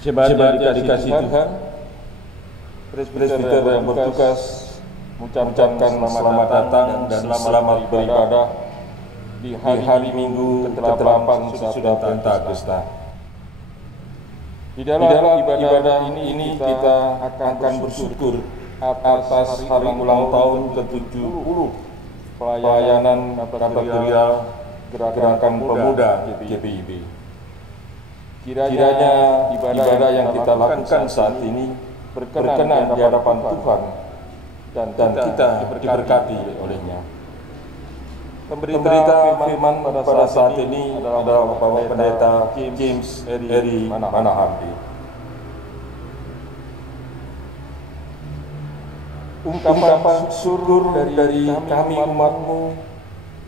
Jemaat yang dikasihi Tuhan, presbiter yang bertugas mengucapkan selamat datang dan selamat beribadah di hari Minggu ke-8 sudah Penta Agusta. Di dalam ibadah ini kita akan bersyukur atas hari ulang tahun ke-70 pelayanan kategorial Gerakan Pemuda GPIB. Kiranya ibadah yang kita lakukan saat ini berkenan di hadapan Tuhan dan kita diberkati olehnya. Pemberita firman pada saat ini adalah Bapak Pendeta James Eri Manahardi. Ungkapan syukur dari kami umatmu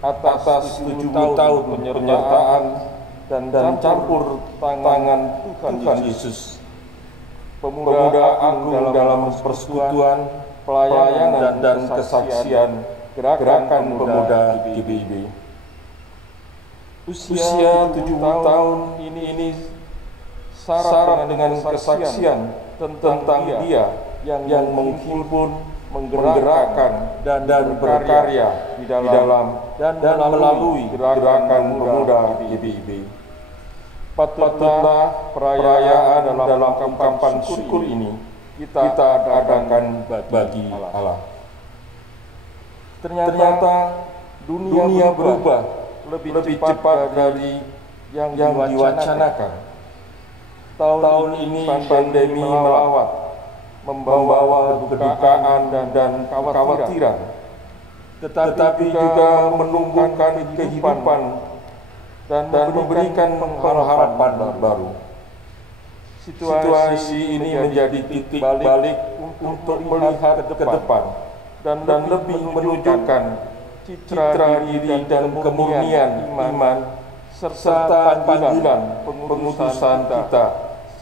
atas 70 tahun penyertaan dan campur tangan Tuhan Yesus, pemuda agung dalam persekutuan, pelayanan dan kesaksian Gerakan Pemuda GPIB. Usia 70 tahun ini syarat dengan kesaksian tentang dia yang menghimpun, menggerakkan dan berkarya di dalam dan melalui Gerakan Pemuda GPIB. Patutlah perayaan dalam ungkapan syukur ini kita adakan bagi Allah. Ternyata dunia berubah lebih cepat dari yang diwacanakan. Tahun ini pandemi melawat, membawa kedukaan dan kekhawatiran, tetapi juga menumbuhkan kehidupan dan memberikan pengharapan baru. Situasi ini menjadi titik balik untuk melihat ke depan dan lebih menunjukkan citra diri dan kemurnian iman serta panggilan pengutusan kita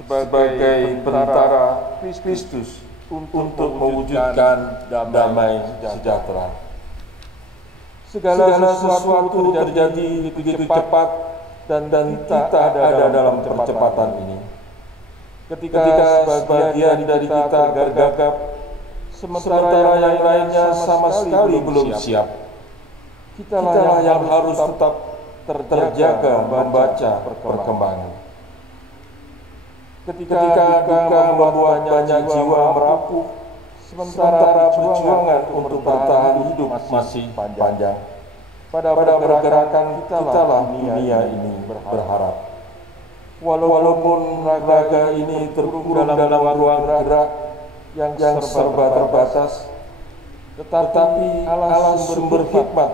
sebagai tentara Kristus untuk mewujudkan damai sejahtera. Segala sesuatu terjadi begitu cepat dan kita ada dalam percepatan ini. Ketika sebagian dari kita gagap, sementara yang lainnya sama sekali belum siap, kitalah yang harus tetap terjaga membaca perkembangan. Ketika duka membuat banyak jiwa merapuh, sementara perjuangan untuk bertahan hidup masih panjang. Pada pergerakan kitalah dunia ini berharap. Walaupun raga ini terkurung dalam ruang gerak yang serba terbatas, tetapi Allah sumber hikmat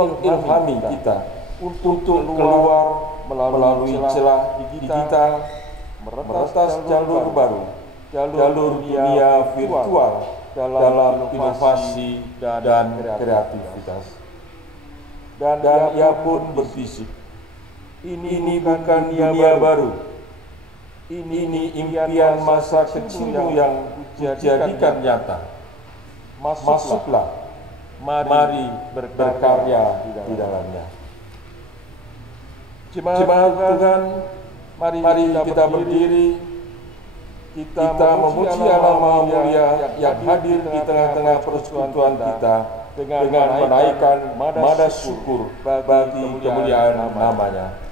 mengilhami kita untuk keluar melalui celah digital, meretas jalur baru, jalur dunia virtual dalam inovasi dan kreativitas. Dan ia pun berbisik, ini bukan dunia baru, ini impian masa kecilmu yang dijadikan nyata. Masuklah, mari berkarya di dalamnya. Jemaat Tuhan, mari kita berdiri, kita memuji Allah Maha Mulia yang hadir di tengah-tengah persekutuan kita dengan menaikkan nada syukur bagi kemuliaan namanya.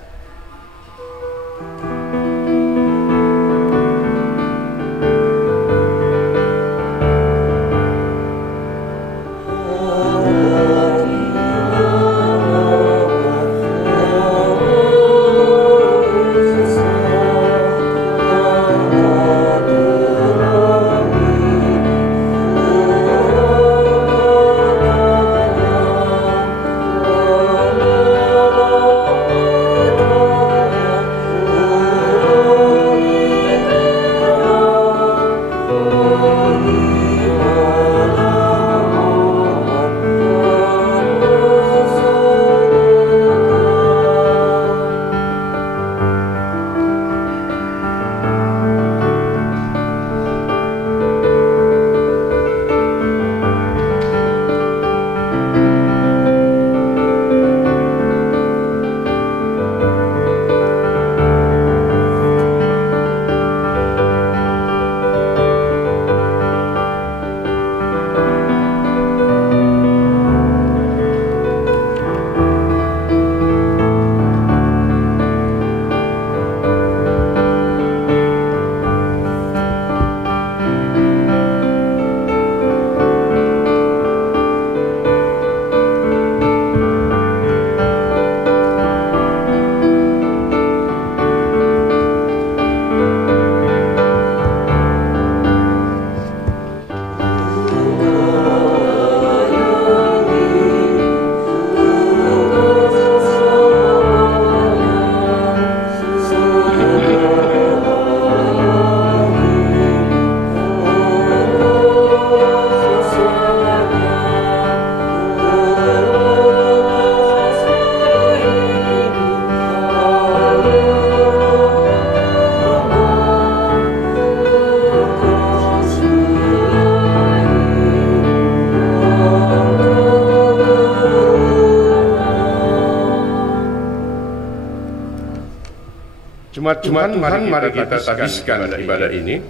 Tuhan, mari kita habiskan ibadah ini.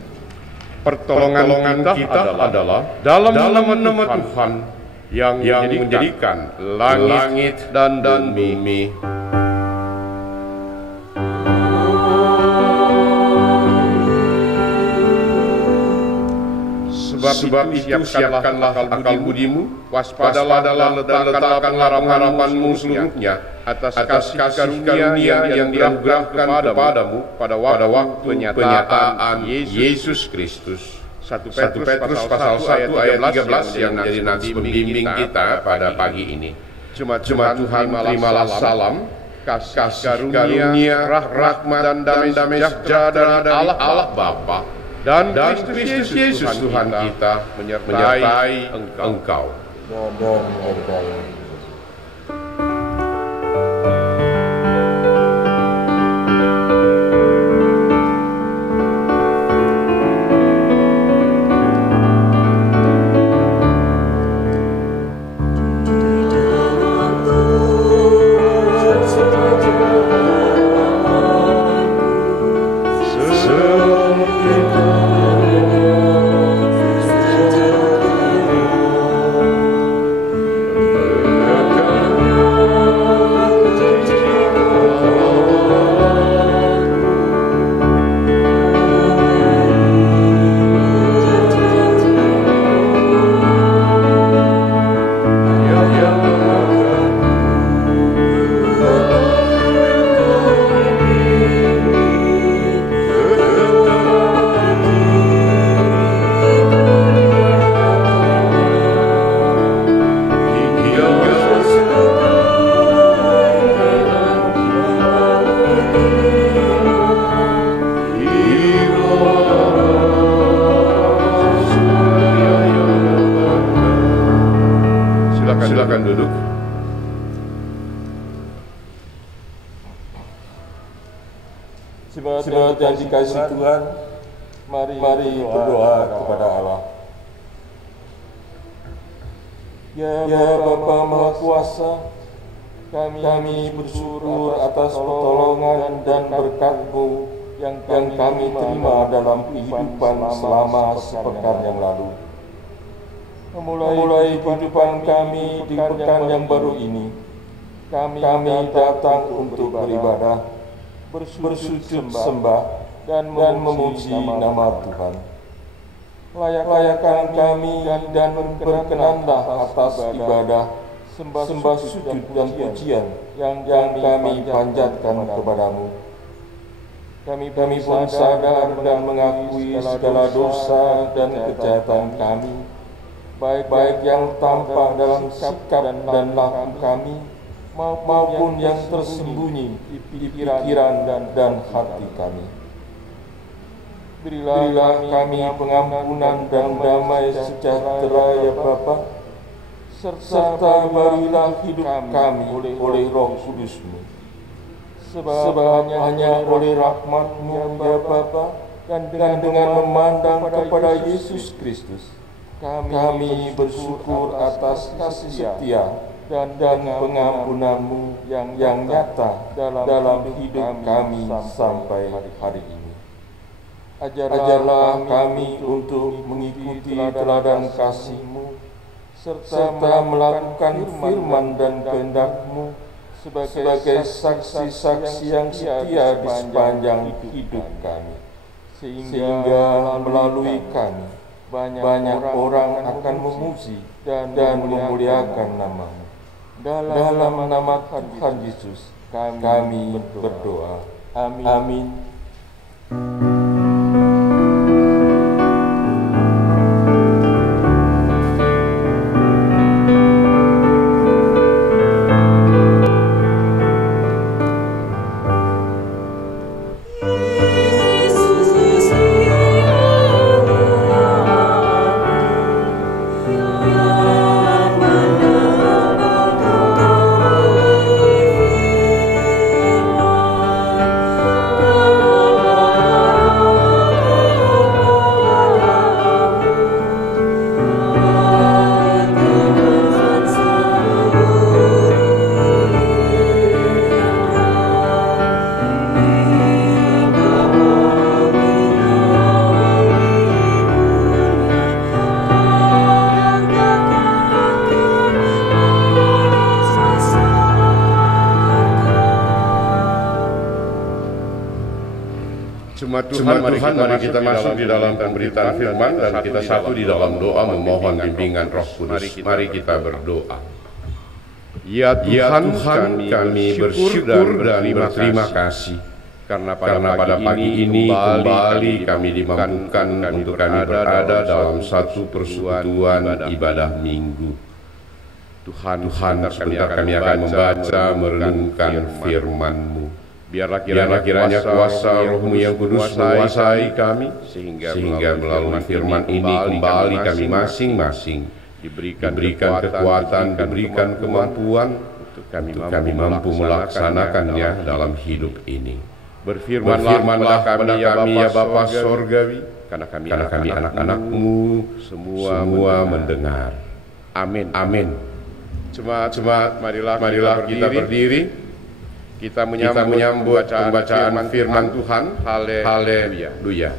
Pertolongan kita adalah dalam nama Tuhan yang menjadikan langit dan bumi. Sebab itu siapkanlah akal budimu, waspadalah dalam letakkan harapan-harapanmu seluruhnya atas kasih karunia yang dianugerahkan kepadamu pada waktu penyataan Yesus Kristus. 1 Petrus pasal 1 ayat 13 yang menjadi nadi pembimbing kita pada pagi ini. Cuma Tuhan terimalah salam, kasih karunia, rahmat dan damai sejahtera dari Allah Bapa dan Kristus Yesus Tuhan kita menyertai engkau. Dan menyertai. Silakan duduk. Semoga yang dikasih Tuhan, mari berdoa kepada Allah. Ya Bapa Maha Kuasa, kami bersyukur atas pertolongan dan berkat-Mu yang kami terima dalam kehidupan selama sepekan yang lalu. Memulai kehidupan kami di pekan yang baru ini, kami datang untuk beribadah, bersujud sembah, dan memuji nama Tuhan. Layakan kami dan berkenanlah atas ibadah, sembah sujud dan pujian yang kami panjatkan kepadamu. Kami pun sadar dan mengakui segala dosa dan kejahatan kami, baik yang tampak dalam sikap dan laku kami, maupun yang tersembunyi di pikiran dan hati kami. Berilah kami pengampunan dan damai sejahtera ya Bapa, serta berilah hidup kami oleh Roh Kudus-Mu. Sebab hanya oleh rahmat-Mu ya Bapa, dan dengan memandang kepada Yesus Kristus, kami bersyukur atas kasih setia dan pengampunan-Mu yang nyata dalam hidup kami sampai hari ini. Ajarlah kami untuk mengikuti teladan kasih-Mu, serta melakukan firman dan kehendak-Mu sebagai saksi-saksi yang setia di sepanjang hidup kami, sehingga melalui kami banyak orang akan memuji dan memuliakan nama-Mu. Dalam nama Tuhan Yesus kami berdoa. Amin. Oh Jemaat Tuhan, mari kita masuk di dalam pemberitaan firman dan kita satu di dalam doa memohon bimbingan Roh Kudus. Mari kita berdoa. Ya Tuhan, kami bersyukur dan berterima kasih karena pada pagi ini kembali kami dimampukan untuk kami berada dalam satu persekutuan ibadah minggu. Tuhan, sebentar kami akan membaca merenungkan firman-Mu. Biarlah kiranya kuasa Roh-Mu yang kudus menguasai kami, sehingga melalui firman ini kembali kami masing-masing diberikan kekuatan, diberikan kemampuan untuk kami mampu melaksanakannya dalam hidup ini. Berfirmanlah kami ya Bapa Sorgawi, karena kami anak-anak-Mu semua mendengar. Amin. Jemaat, marilah kita berdiri. Kita menyambut pembacaan firman Tuhan. Haleluya.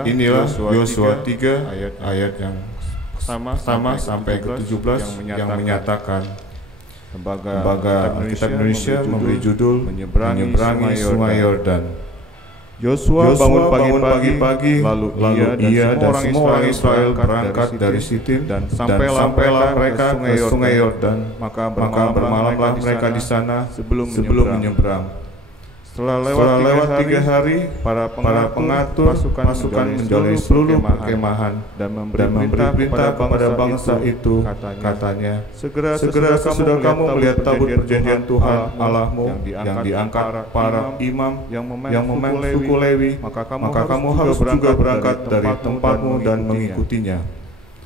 Inilah Yosua 3 ayat yang sama sampai ke-17 yang menyatakan Lembaga Alkitab Indonesia memberi judul Menyeberangi Sungai Yordan. Yosua bangun pagi-pagi, lalu ia dan semua orang Israel berangkat dari Sitim dan sampailah mereka ke Sungai Yordan. Maka bermalamlah mereka di sana sebelum menyeberang. Setelah lewat 3 hari, para pengatur pasukan menjalani seluruh perkemahan dan memberi perintah kepada bangsa itu, katanya, segera sesudah kamu melihat tabut perjanjian Tuhan Allahmu yang diangkat para imam yang memang suku Lewi, maka kamu harus juga berangkat dari tempatmu dan mengikutinya.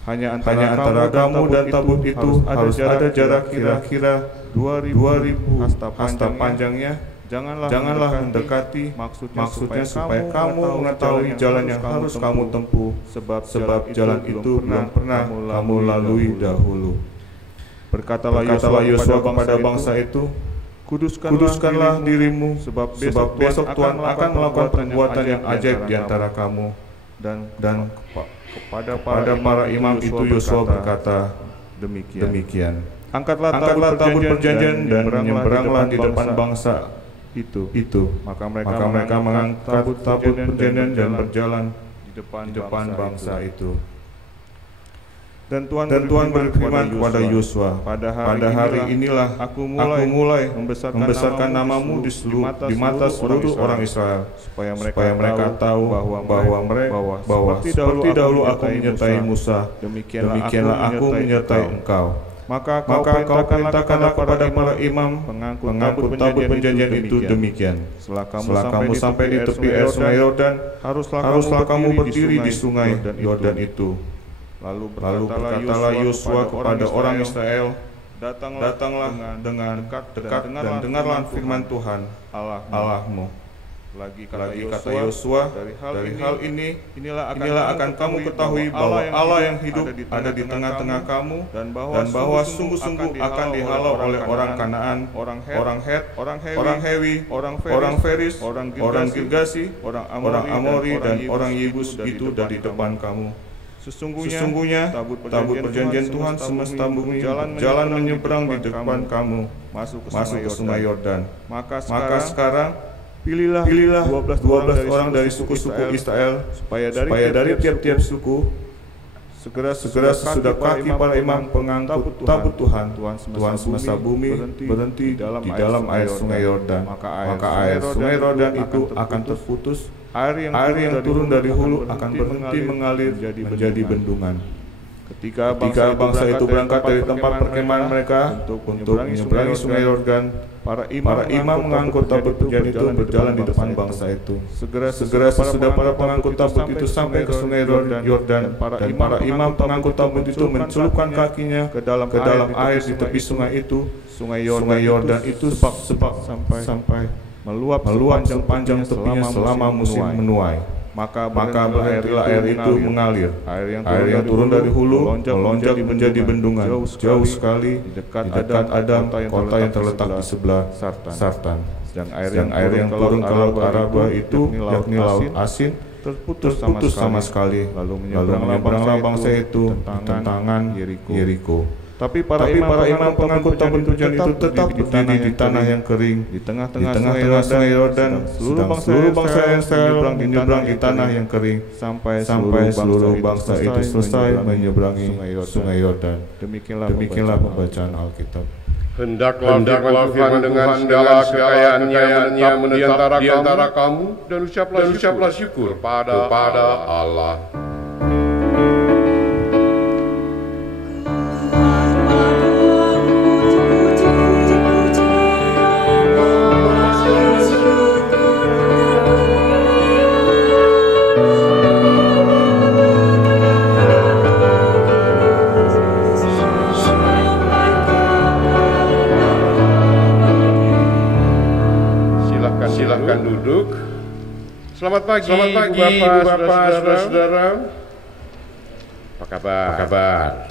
Hanya antara kamu dan tabut itu harus ada jarak kira-kira 2.000 hasta panjangnya. Janganlah mendekati, maksudnya supaya kamu mengetahui jalan yang harus kamu tempuh, sebab jalan itu belum pernah kamu lalui dahulu. Berkatalah Yosua kepada bangsa itu, kuduskanlah dirimu, sebab besok Tuhan akan melakukan perbuatan yang ajaib di antara kamu. Dan kepada para imam itu Yosua berkata demikian. Angkatlah tabut perjanjian dan menyeberanglah di depan bangsa itu. Maka mereka mengangkat tabut perjanjian dan berjalan di depan bangsa itu. Dan Tuhan berfirman kepada Yosua, pada hari inilah aku mulai membesarkan namamu di mata seluruh orang Israel, supaya mereka tahu bahwa seperti dahulu aku menyertai Musa, demikianlah aku menyertai engkau. Maka kau perintahkanlah kepada para imam mengangkut tabut perjanjian itu demikian. Setelah kamu sampai di tepi air Sungai Yordan, haruslah kamu berdiri di Sungai Yordan itu. Lalu berkatalah Yosua kepada orang Israel, datanglah dengan dekat dan dengarlah firman Tuhan Allahmu. Lagi kata Yosua, dari hal ini inilah akan kamu ketahui bahwa Allah yang hidup ada di tengah-tengah kamu, dan bahwa sungguh-sungguh akan dihalau oleh orang Kanaan, orang Het, orang Hewi, orang Feris, orang Girgasi, orang Amori, dan orang Yebus itu dari depan kamu. Sesungguhnya tabut perjanjian Tuhan semesta bumi jalan menyeberang di depan kamu masuk ke Sungai Yordan. Maka sekarang pilihlah 12 orang dari suku-suku Israel, supaya dari tiap-tiap suku segera sesudah kaki para imam pengangkut tabut Tuhan semesta bumi berhenti di dalam air Sungai Yordan. Maka air Sungai Yordan itu akan terputus, air yang turun dari hulu akan berhenti mengalir menjadi bendungan. Ketika bangsa itu berangkat dari tempat perkemahan mereka untuk menyeberangi Sungai Yordan, para imam mengangkut tabut perjanjian itu berjalan di depan bangsa itu. Segera sesudah para pengangkut tabut itu sampai ke Sungai Yordan, dan para imam pengangkut tabut itu mencelupkan kakinya ke dalam air di tepi sungai itu. Sungai Yordan itu sepak sampai meluap sepanjang tepinya selama musim menuai. Maka berhentilah air itu mengalir. Air yang turun dari hulu melonjak menjadi bendungan jauh sekali di dekat Adam, kota yang terletak di sebelah Sartan. Dan air yang turun ke laut Araba itu, yakni laut asin, terputus sama sekali. Lalu menyeberanglah bangsa itu di tangan Yeriko. Tapi para imam pengangkut tabut hujan itu tetap berdiri di tanah yang kering di tengah-tengah sungai Yordan. Seluruh bangsa Israel menyeberang di tanah yang kering sampai seluruh bangsa itu selesai menyeberangi sungai Yordan. Demikianlah pembacaan Alkitab. Hendaklah Tuhan dengan segala kekayaannya menetap di antara kamu, dan ucaplah syukur pada Allah. Silahkan duduk. Selamat pagi Ibu Bapak, Saudara-saudara. Apa kabar?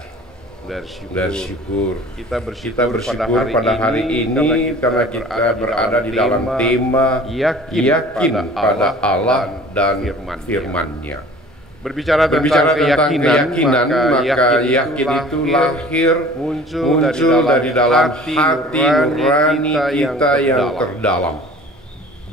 Bersyukur. Kita bersyukur pada hari ini karena kita berada di dalam tema yakin pada Allah dan firman-Nya. Berbicara tentang keyakinan, maka yakin itu lahir muncul dari dalam hati nurani kita yang terdalam.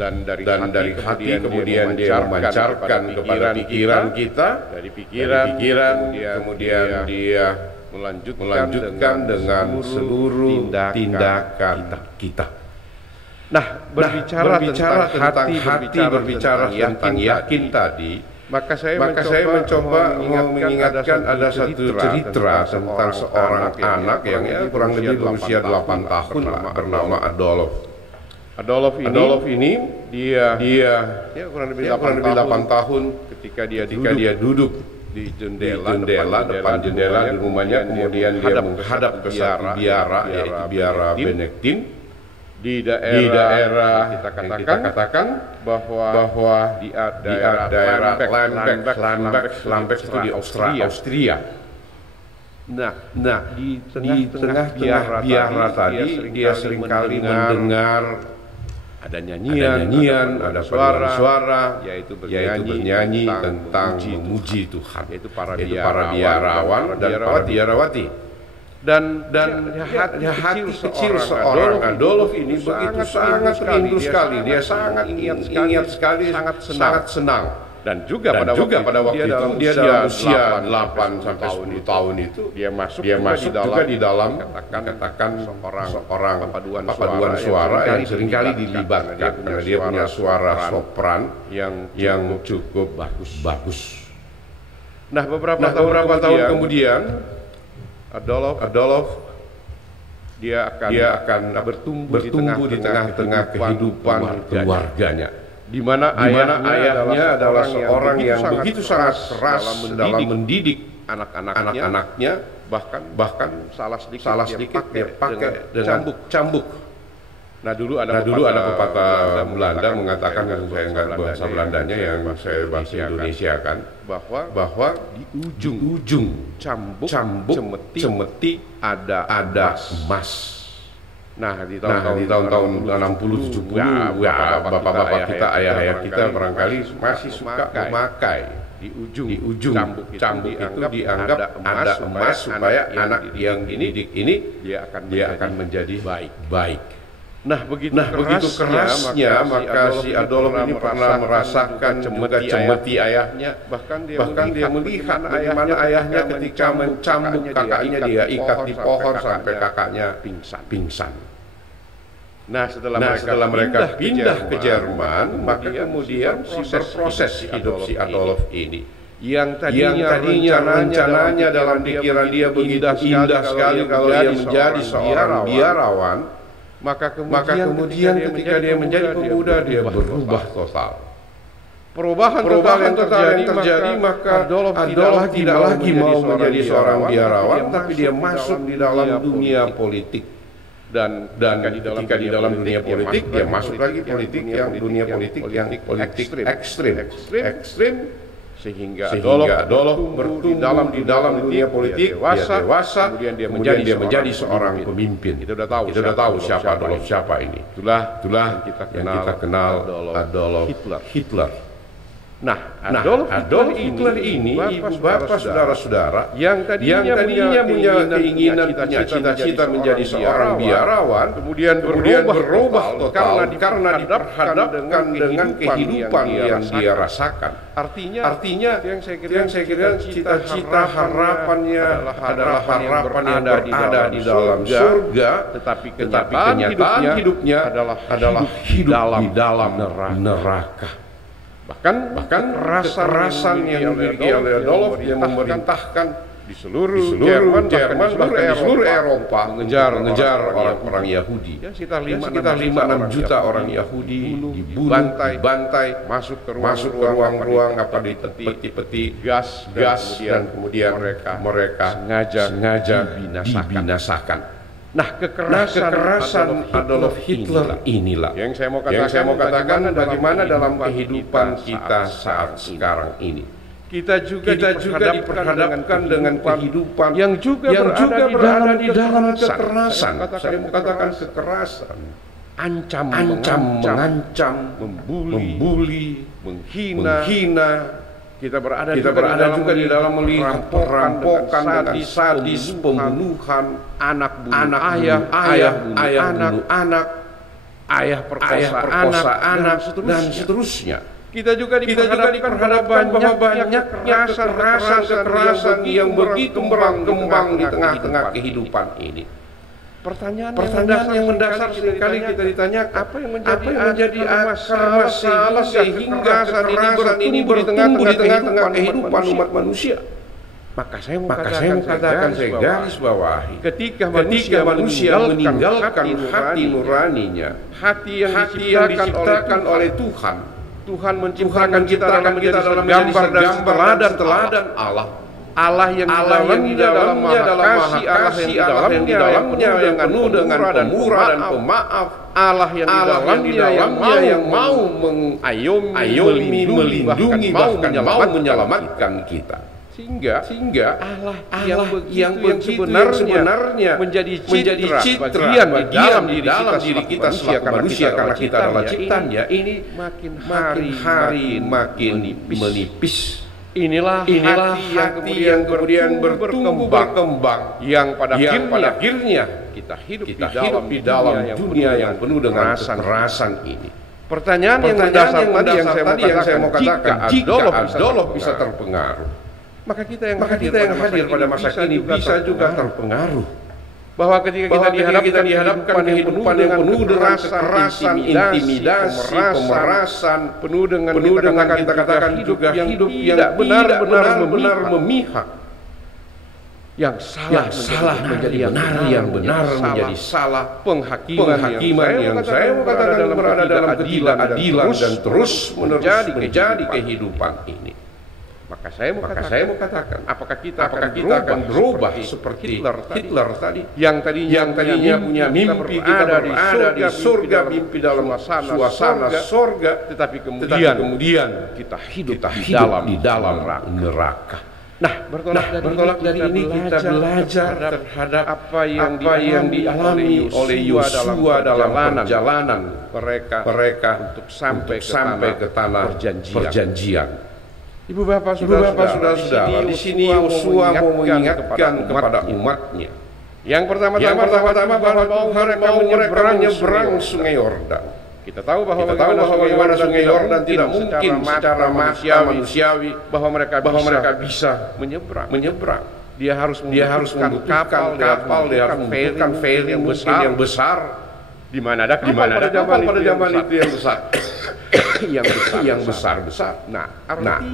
Dan dari hati kemudian dia memancarkan kepada pikiran kita, dari pikiran kemudian dia melanjutkan dengan seluruh tindakan kita. Nah, berbicara tentang hati, berbicara tentang yakin tadi, maka saya mencoba mengingatkan ada satu cerita tentang seorang anak yang kurang lebih berusia 8 tahun bernama Adolf. Adolf ini dia kurang lebih 8 tahun ketika dia duduk di jendela depan jendela di rumahnya, kemudian dia menghadap ke satu biara, yaitu biara Benediktin di daerah kita katakan bahwa di daerah Lambeck itu di Austria. Nah, di tengah biara tadi dia seringkali mendengar ada nyanyian, ada suara, yaitu bernyanyi tentang memuji Tuhan, yaitu para biarawan dan para biarawati. Dan hati kecil seorang Adolf ini begitu sangat rindu sekali, dia sangat ingat sekali, sangat senang. Dan juga pada waktu itu dia dalam usia 8 sampai 10 tahun itu dia masuk juga di dalam katakan seorang paduan suara yang seringkali dilibatkan karena dia punya suara sopran yang cukup bagus. Nah, beberapa tahun kemudian Adolf dia akan bertumbuh di tengah kehidupan keluarganya, di mana ayahnya adalah seorang yang begitu sangat keras dalam mendidik anak-anaknya, bahkan salah sedikit dia pakai dengan cambuk. Nah, dulu ada pepatah Belanda mengatakan, saya nggak bahasa Belandanya yang saya bahasa Indonesia kan, bahwa di ujung cambuk cemeti ada emas. Nah, di tahun 60-70 bapak-bapak kita, ayah kita barangkali masih suka memakai di ujung cambuk itu dianggap ada emas supaya anak yang ini dia akan menjadi baik. Nah, begitu kerasnya maka si Adolf ini pernah merasakan cemeti ayahnya, bahkan dia melihat bagaimana ayahnya ketika mencambuk kakaknya, dia ikat di pohon sampai kakaknya pingsan. Nah, setelah mereka pindah ke Jerman, maka kemudian proses hidup si Adolf ini yang tadinya rencananya dalam pikiran dia begitu indah sekali kalau dia menjadi seorang biarawan, maka kemudian ketika dia menjadi pemuda dia berubah total. Perubahan yang terjadi maka Adolf tidak lagi mau menjadi seorang biarawan, tapi dia masuk di dalam dunia politik. dan ketika di dalam dunia politik dia masuk lagi politik yang dunia politik yang ekstrim sehingga Adolf bertumbuh di dalam dunia politik, dia dewasa, kemudian dia menjadi seorang pemimpin. Kita sudah tahu siapa Adolf, siapa ini. Itulah yang kita kenal Adolf Hitler. Nah, Adolf Hitler ini, ibu bapak saudara-saudara, yang tadinya punya keinginan, punya cita-cita menjadi seorang biarawan, kemudian berubah total karena diperhadapkan dengan kehidupan yang dia rasakan. Artinya yang saya kira cita-cita harapannya adalah harapan yang berada di dalam surga, tetapi kenyataan hidupnya adalah hidup di dalam neraka. Bahkan kekerasan yang dimiliki oleh Adolf yang memerintahkan di seluruh Jerman, bahkan di seluruh Eropa mengejar orang Yahudi. Ya, sekitar 5-6 juta orang Yahudi dibunuh, dibantai, masuk ke ruang-ruang di peti-peti gas dan kemudian mereka sengaja dibinasakan. Nah, kekerasan Adolf Hitler inilah yang saya mau katakan bagaimana dalam kehidupan kita saat sekarang ini. Kita juga diperhadapkan dengan kehidupan yang juga berada di dalam kekerasan. Saya mau katakan kekerasan, mengancam, membuli, menghina. Kita berada juga di dalam melihat perampokan, sadis, pembunuhan, anak bunuh anak, ayah perkosa anak, dan seterusnya. Kita juga diperhadapkan bahwa banyaknya kekerasan yang begitu berkembang di tengah-tengah kehidupan ini. Pertanyaan yang mendasar seringkali kita ditanya, apa yang menjadi masalah sehingga kekerasan ini bertumbuh di tengah-tengah kehidupan umat manusia? Maka saya mau katakan, saya garis bawahi, ketika manusia meninggalkan hati nuraninya, hati yang diciptakan oleh Tuhan menciptakan kita dalam gambar dan teladan Allah yang di dalamnya adalah kasih, Allah yang di dalamnya yang penuh dengan pemurah dan pemaaf, Allah yang di dalamnya yang mau mengayomi, melindungi, bahkan mau menyelamatkan kita. Sehingga Allah yang sebenarnya menjadi citra bagian di dalam diri kita selaku manusia karena kita adalah ciptaannya, ini makin hari makin menipis. Inilah hati yang kemudian berkembang, yang pada akhirnya kita hidup di dalam dunia yang penuh dengan kekerasan ini. Pertanyaan yang mendasar tadi yang saya mau katakan, jika Adolf bisa terpengaruh, maka kita yang hadir pada masa kini bisa juga terpengaruh. Bahwa ketika kita dihadapkan kehidupan yang penuh dengan kekerasan, intimidasi, pemerasan, penuh dengan kita katakan juga hidup yang benar-benar memihak. Yang salah menjadi benar, yang benar menjadi salah, penghakiman yang saya mau katakan berada dalam keadilan dan terus menjadi kehidupan ini. Maka saya mau katakan, apakah kita akan berubah seperti Hitler tadi, yang tadinya punya mimpi kita berada di surga, mimpi dalam suasana surga, tetapi kemudian kita hidup di dalam neraka. Nah, bertolak dari ini kita belajar terhadap apa yang dialami oleh Yosua dalam perjalanan mereka untuk sampai ke tanah perjanjian. Ibu bapak saudara-saudara, di sini Yosua mau mengingatkan kepada umatnya. Yang pertama bahwa mereka menyeberang sungai Yordan. Kita tahu bahwa bagaimana sungai Yordan tidak mungkin secara manusiawi bahwa mereka bisa menyeberang. Dia harus membutuhkan kapal, dia harus membutuhkan feri yang besar. Di mana ada kapal pada zaman itu yang besar. Nah,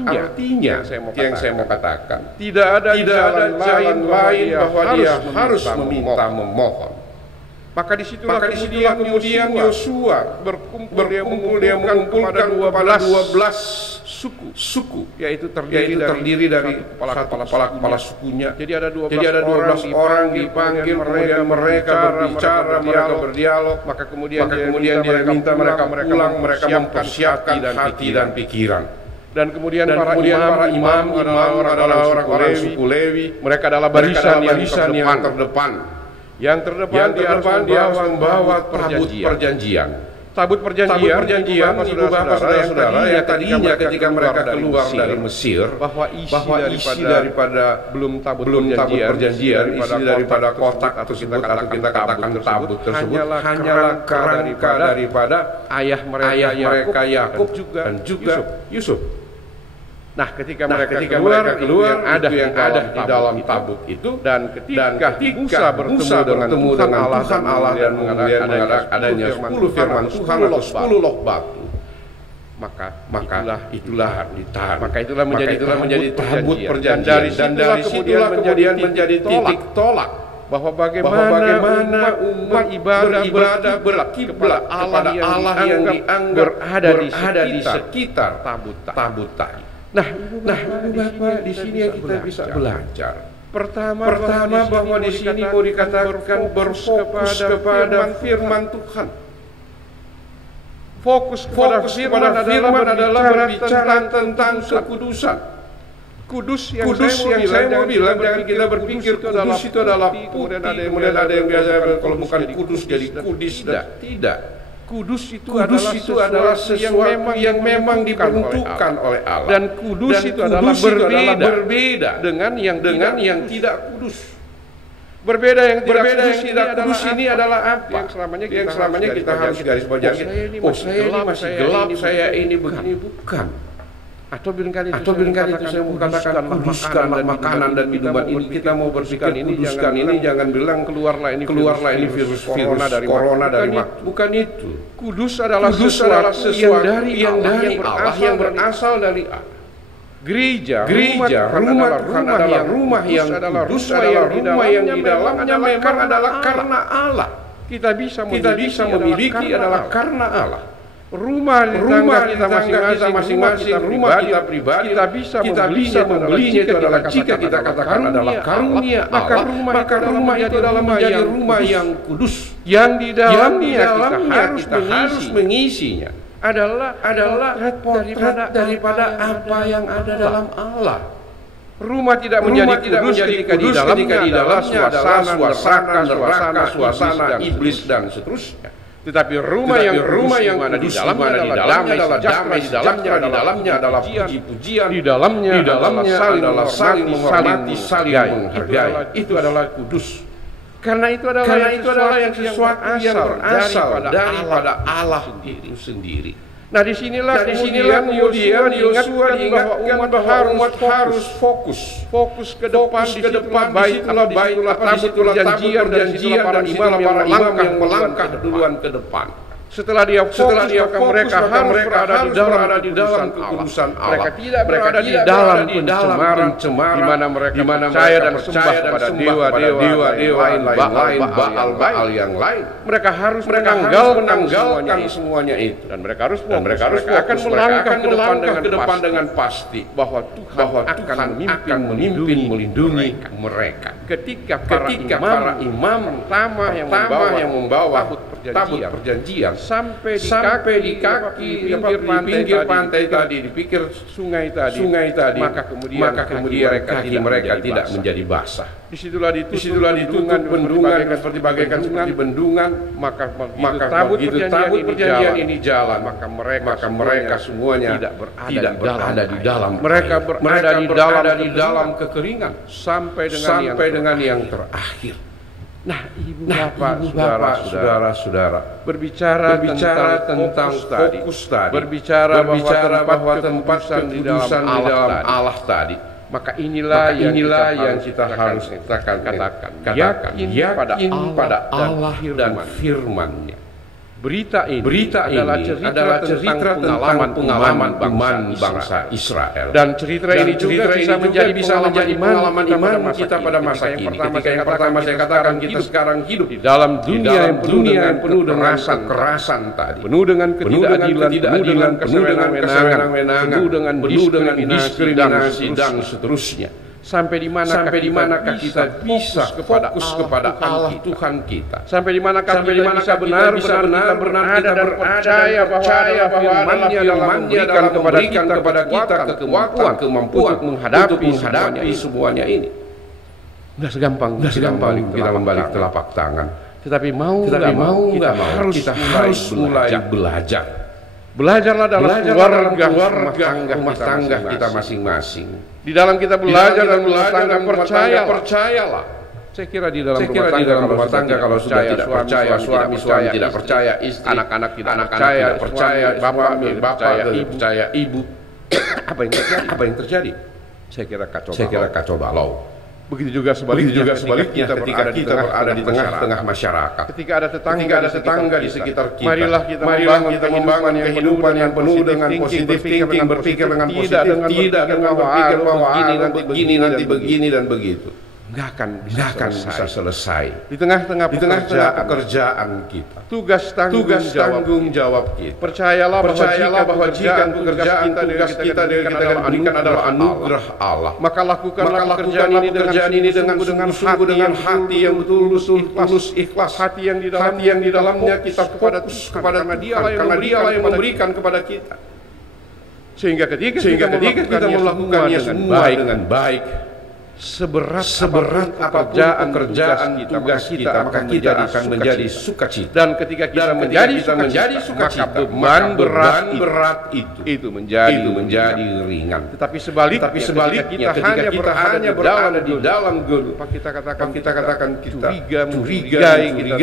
artinya yang saya mau katakan, tidak ada jalan lain bahwa dia harus meminta, memohon. Maka disitulah kemudian Yosua berkumpul, dia mengumpulkan 12 suku, yaitu terdiri dari kepala sukunya. Jadi ada 12 orang dipanggil, kemudian mereka berdialog, maka kemudian dia minta mereka pulang, mereka mempersiapkan hati dan pikiran. Dan kemudian para imam adalah orang-orang suku Lewi. Mereka adalah barisan yang terdepan. Yang terdepan dia membawa tabut perjanjian. Tabut perjanjian, ibu bapak saudara-saudara, yang tadinya ketika mereka keluar dari Mesir, bahwa isi daripada belum tabut perjanjian, isi daripada kotak atau kita katakan tabut tersebut hanyalah kerangka daripada ayah mereka Yakub dan juga Yusuf. Nah, ketika mereka keluar ada yang ada di dalam tabut itu, dan ketika Musa bertemu dengan Tuhan Allah dan kemudian adanya 10 firman Tuhan atau 10 loh batu, maka itulah ditahan. Maka itulah menjadi tabut perjanjian, dan dari situlah kemudian menjadi titik tolak bahwa bagaimana umat ibadah berkiblat kepada Allah yang dianggap berada di sekitar tabut tadi. Nah, Bapak, di sini yang kita bisa belajar. Pertama bahwa di sini mau dikatakan berfokus kepada firman Tuhan. Fokus kepada firman adalah berbicara tentang kekudusan. Kudus yang saya mau bilang, jangan kita berpikir kudus itu adalah putih, kemudian ada yang biasa kalau bukan kudus jadi kudis. Tidak. Kudus itu adalah sesuatu yang memang diperuntukkan oleh Allah. Dan kudus itu adalah berbeda dengan yang tidak kudus. Berbeda yang tidak kudus ini adalah apa? Yang selamanya kita harus garis bawahi. Saya ini masih gelap, saya ini begini, bukan. Atau barangkali itu saya mau katakan kuduskanlah makanan dan minuman ini. Kita mau berpikir kuduskan ini, jangan bilang keluarlah ini virus corona dari bukan itu. Kudus adalah sesuatu yang dari Allah, yang berasal dari Allah. Gereja, rumah Tuhan adalah rumah yang kudus, adalah rumah yang di dalamnya memang adalah karena Allah. Kita bisa memiliki adalah karena Allah. Rumah di tangga kita masing-masing, rumah kita pribadi, kita bisa membelinya itu adalah jika kita katakan adalah karunia Allah, maka rumah itu adalah menjadi rumah yang kudus, yang di dalamnya kita harus mengisinya adalah potret daripada apa yang ada dalam Allah. Rumah tidak menjadi kudus ketika di dalamnya adalah suasana iblis dan seterusnya. Tetapi rumah yang kudus di dalamnya adalah damai, di dalamnya adalah puji-pujian, di dalamnya adalah saling menghormati, saling menghargai. Itu adalah kudus. Karena itu adalah yang sesuatu yang berasal daripada Allah itu sendiri. Nah, disinilah kemudian Yosua diingatkan bahwa umat harus fokus ke depan, disitulah tabut perjanjian dan imam yang melangkah duluan ke depan. Setelah dia fokus, maka mereka harus berada di dalam kekudusan Allah. Mereka tidak berada di dalam pencemaran, di mana mereka percaya dan sembah kepada dewa-dewa lain, Baal yang lain. Mereka harus menanggalkan semuanya itu, dan mereka harus akan melangkah ke depan dengan pasti bahwa Tuhan akan memimpin, melindungi mereka. Ketika para imam pertama yang membawa tabut perjanjian sampai di kaki pinggir pantai tadi, di pinggir sungai tadi, maka kemudian kaki mereka tidak menjadi basah. Disitulah ditutup bendungan seperti bagaikan seperti bendungan. Maka begitu tabut perjanjian ini jalan, maka mereka semuanya tidak berada di dalam. Mereka berada di dalam kekeringan sampai dengan yang terakhir. Nah, ibu bapak, saudara-saudara, berbicara tentang fokus tadi, berbicara bahwa tempat kekudusan di dalam Allah tadi, maka inilah yang kita harus katakan, yakin pada Allah dan firman-Nya. Berita ini adalah cerita tentang pengalaman bangsa Israel. Dan cerita ini juga bisa menjadi pengalaman iman kita pada masa kini. Ketika yang pertama saya katakan kita sekarang hidup di dalam dunia yang penuh dengan kekerasan tadi, penuh dengan ketidakadilan, penuh dengan kesewenang-wenangan, penuh dengan diskriminasi dan seterusnya. Sampai di manakah kita bisa fokus kepada Allah Tuhan kita? Sampai di manakah kita bisa benar-benar berada dan percaya bahwa firman-Nya dalam memberikan kepada kita kemampuan untuk menghadapi semuanya ini. Nggak segampang kita membalik telapak tangan. Tetapi mau nggak kita harus mulai belajar. Belajarlah dalam keluarga rumah tangga kita masing-masing. Di dalam kita belajar dan rumah tangga percayalah. Saya kira di dalam rumah tangga kalau sudah tidak percaya suami tidak percaya, istri, anak-anak tidak percaya, bapak tidak percaya, ibu, apa yang terjadi? Saya kira kacau balau. Begitu juga sebaliknya ketika kita berada di tengah-tengah masyarakat. Ketika ada tetangga di sekitar kita. Marilah kita membangun kehidupan yang penuh dengan positif thinking, berpikir dengan positif, tidak dengan berpikir bahwa nanti begini dan begitu. Nggak akan bisa selesai. Di tengah-tengah pekerjaan kita. Tugas tanggung jawab kita. Percayalah bahwa jika pekerjaan tugas kita adalah anugerah Allah. Maka lakukanlah pekerjaan ini dengan hati yang tulus ikhlas, hati yang di dalamnya kita fokus kepada karena Dialah yang memberikan kepada kita. Sehingga ketika kita melakukannya semua dengan baik, seberat pekerjaan tugas kita, maka kita akan menjadi sukacita. Dan ketika kita menjadi sukacita, beban berat itu menjadi ringan. Tetapi sebaliknya ketika kita hanya berada di dalam gelut, kita katakan kita curigai, kita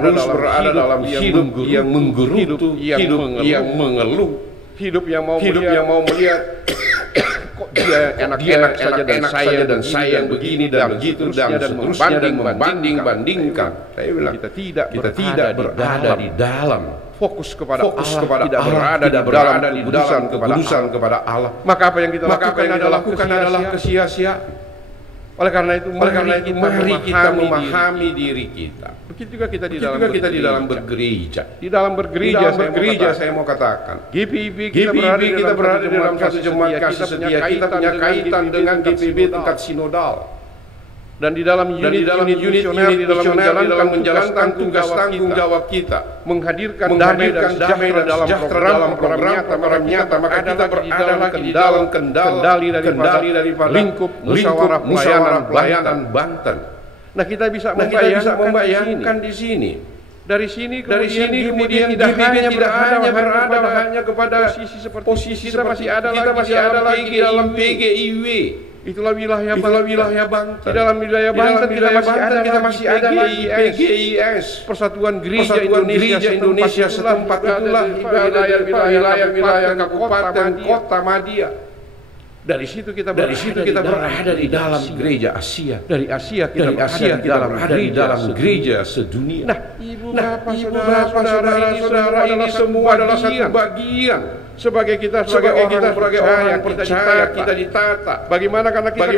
terus berada dalam hidup yang menggerutu, yang mengeluh, hidup yang mau melihat kok dia enak saja dan saya yang begini dan begitu dan seterusnya dan membanding-bandingkan. Saya bilang kita tidak berada di dalam fokus kepada Allah, tidak berada di dalam keputusan kepada Allah. Maka apa yang kita lakukan adalah kesia-siaan. Oleh karena itu mari kita memahami diri kita. Begitu juga kita di dalam bergereja. Di dalam bergereja saya mau katakan, GPIB kita berada di dalam satu jemaat kasih setia. Kita punya kaitan dengan GPIB tingkat sinodal. Dan di dalam unit di dalam menjalankan tugas tanggung jawab kita, menghadirkan damai dan sejahtera dalam program nyata, maka kita berada dalam kendali daripada lingkup musyawarah pelayanan Banten. Nah, kita bisa membayangkan di sini. Dari sini kemudian tidak hanya berada hanya kepada posisi kita masih ada lagi di dalam PGIW. Itulah wilayah Banten. Di dalam wilayah Banten kita masih ada lagi PGIS, Persatuan Gereja Indonesia setempat. Itulah wilayah kabupaten kota Madia. Dari situ kita berada di dalam gereja Asia. Dari Asia kita berada di dalam gereja sedunia. Nah, ibu bapak saudara ini semua adalah satu bagian. Sebagai orang yang percaya kita ditata. Bagaimana karena kita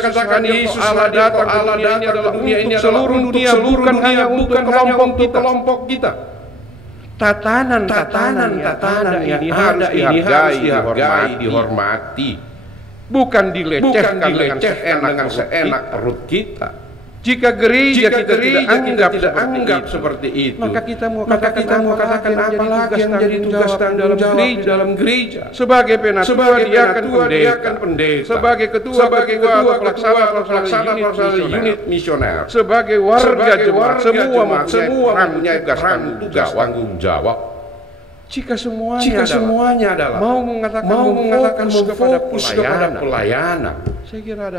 katakan Yesus Allah datang ke dunia ini adalah seluruh dunia, bukan hanya kelompok kita. Tatanan yang harus dihargai, dihormati. Bukan dilecehkan dengan seenak perut kita. Jika gereja kita tidak anggap seperti itu, maka kita mau katakan apa lagi yang menjadi tugas dalam gereja. Sebagai penatua, diakan pendeta, sebagai ketua pelaksana unit misioner, sebagai warga jemaat, semua mempunyai tugas tanggung jawab. Jika semuanya adalah mau mengatakan fokus kepada pelayanan, saya kira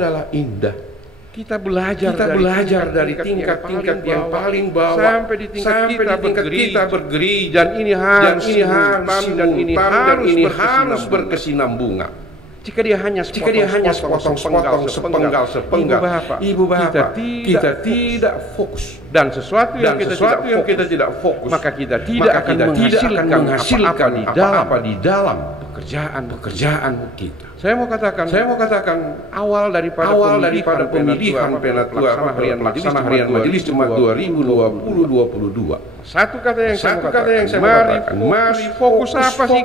adalah indah. Kita belajar dari tingkat yang paling bawah sampai di tingkat kita bergereja, dan ini harus berkesinambungan. Jika dia hanya sepenggal, Ibu Bapak, kita tidak fokus, dan sesuatu yang kita tidak fokus, maka kita tidak akan menghasilkan apa di dalam pekerjaan kita. Saya mau katakan awal daripada pemilihan penatua laksana harian majelis Jumat 2022. Satu kata yang saya katakan, mari fokus apa sih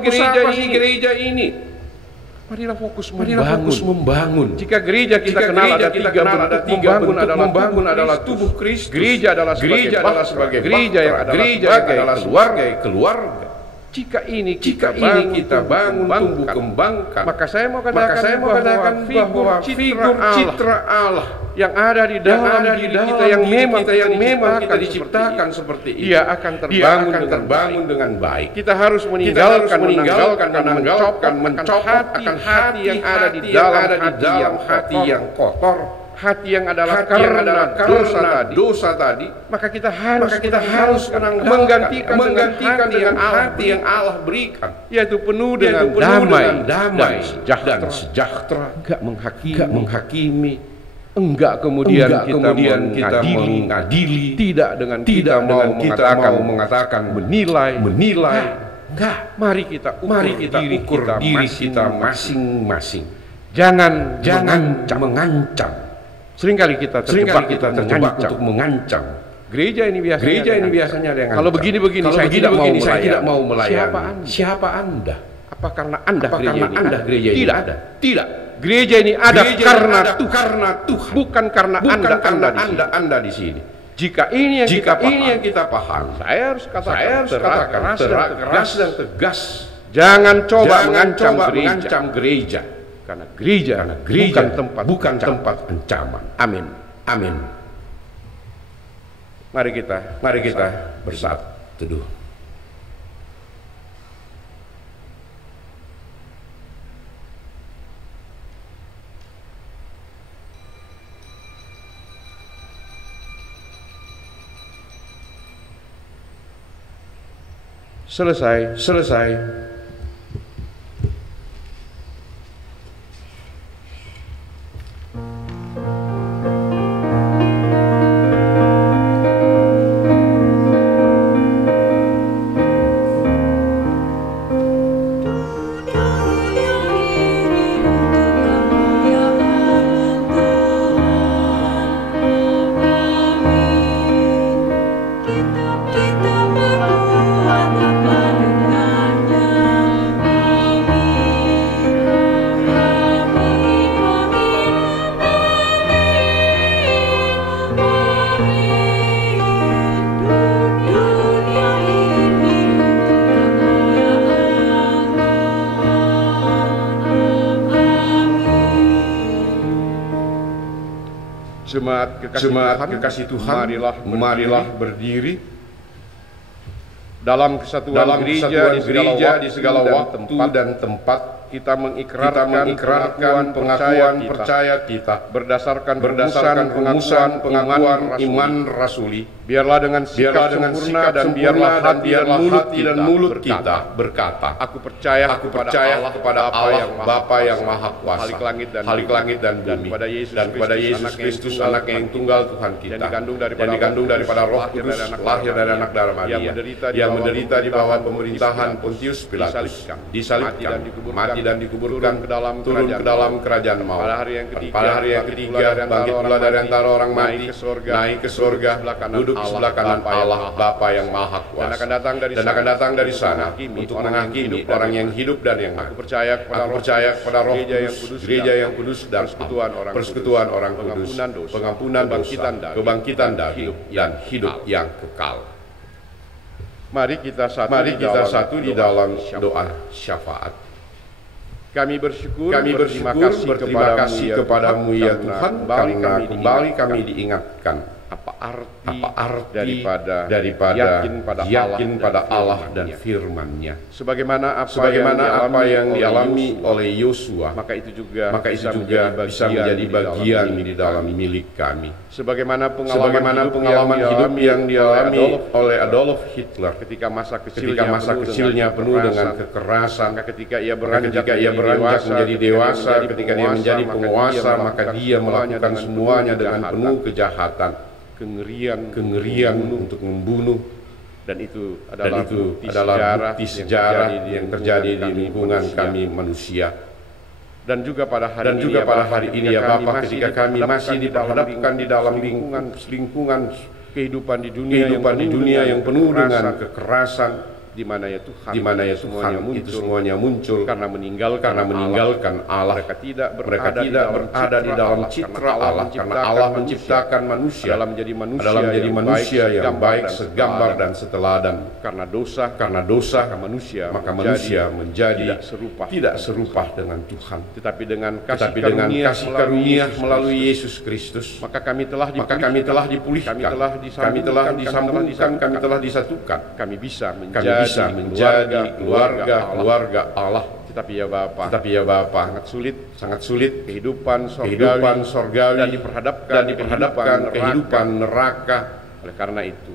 gereja ini? Marilah fokus membangun. Jika gereja kita kenal ada tiga bentuk membangun adalah tubuh Kristus. Gereja adalah sebagai gereja yang adalah keluarga. Jika ini kita bangun, tumbuh kembangkan, maka saya mau katakan bahwa figur citra Allah yang ada di dalam diri kita yang memang kita diciptakan seperti itu, dia akan terbangun dengan baik. Kita harus meninggalkan mencopot hati yang ada di dalam hati yang kotor. Hati yang adalah karena dosa tadi, maka kita harus menggantikan dengan hati yang Allah berikan, yaitu penuh dengan damai dan sejahtera, enggak menghakimi, enggak kemudian kita mengadili, tidak dengan kita mau mengatakan menilai. Enggak, mari kita ukur diri kita masing-masing. Jangan mengancam. Seringkali kita terjebak untuk mengancam. Gereja ini biasanya ada yang kalau begini saya tidak mau melayani. Siapa Anda? Apa karena Anda gereja ini? Tidak. Gereja ini ada karena Tuhan, bukan karena Anda di sini. Jika ini yang kita paham, saya harus katakan keras dan tegas. Jangan coba mengancam gereja. Karena gereja bukan tempat ancaman. Amin. Mari kita bersatu teduh. Selesai. Jemaat kekasih Tuhan, marilah berdiri dalam kesatuan gereja di segala waktu dan tempat. Kita mengikrarkan pengakuan percaya kita berdasarkan rumusan pengakuan iman rasuli. Biarlah dengan sikap sempurna dan biarlah hati dan mulut kita berkata, Aku percaya kepada Allah Bapa yang Maha Kuasa, Halik langit dan bumi, dan kepada Yesus Kristus Anak yang tunggal Tuhan kita, yang dikandung daripada Roh Kudus, lahir dari anak darah Maria, yang menderita di bawah pemerintahan Pontius Pilatus, disalibkan, mati dan dikuburkan, turun ke dalam kerajaan maut. Pada hari yang ketiga bangkit pula dari antara orang mati, naik ke surga, duduk sebelah kanan Allah Bapa yang Maha Kuasa, dan akan datang dari sana untuk menghakimi orang yang hidup dan yang mati. Aku percaya kepada Roh Gereja yang kudus dan persekutuan orang kudus, pengampunan dosa, kebangkitan dari dan hidup yang kekal. Mari kita satu di dalam doa syafaat. Kami bersyukur berterima kasih kepadamu ya Tuhan, karena kembali kami diingatkan apa arti daripada yakin pada Allah dan firman-Nya. Sebagaimana apa yang dialami oleh Yosua, maka itu juga bisa menjadi bagian di dalam milik kami. Sebagaimana pengalaman hidup yang dialami oleh Adolf Hitler ketika masa kecilnya penuh dengan kekerasan, ketika ia beranjak menjadi dewasa, ketika dia menjadi penguasa, maka dia melakukan semuanya dengan penuh kejahatan, kengerian untuk membunuh, dan itu adalah bukti sejarah yang terjadi di lingkungan kami manusia. Dan juga pada hari ini ya Bapa, ketika kami masih diperhadapkan di dalam lingkungan kehidupan di dunia yang penuh dengan kekerasan, di mana ya Tuhan itu semuanya muncul karena meninggalkan Allah. Mereka tidak berada di dalam citra Allah, karena Allah menciptakan manusia adalah menjadi manusia yang baik, segambar dan seteladan. Karena dosa maka manusia menjadi tidak serupa dengan Tuhan. Tetapi dengan kasih karunia melalui Yesus Kristus, maka kami telah dipulihkan, kami telah disambungkan, kami telah disatukan, kami bisa menjadi keluarga Allah. Tetapi ya Bapa, sangat sulit kehidupan sorgawi dan diperhadapkan kehidupan neraka. Oleh karena itu,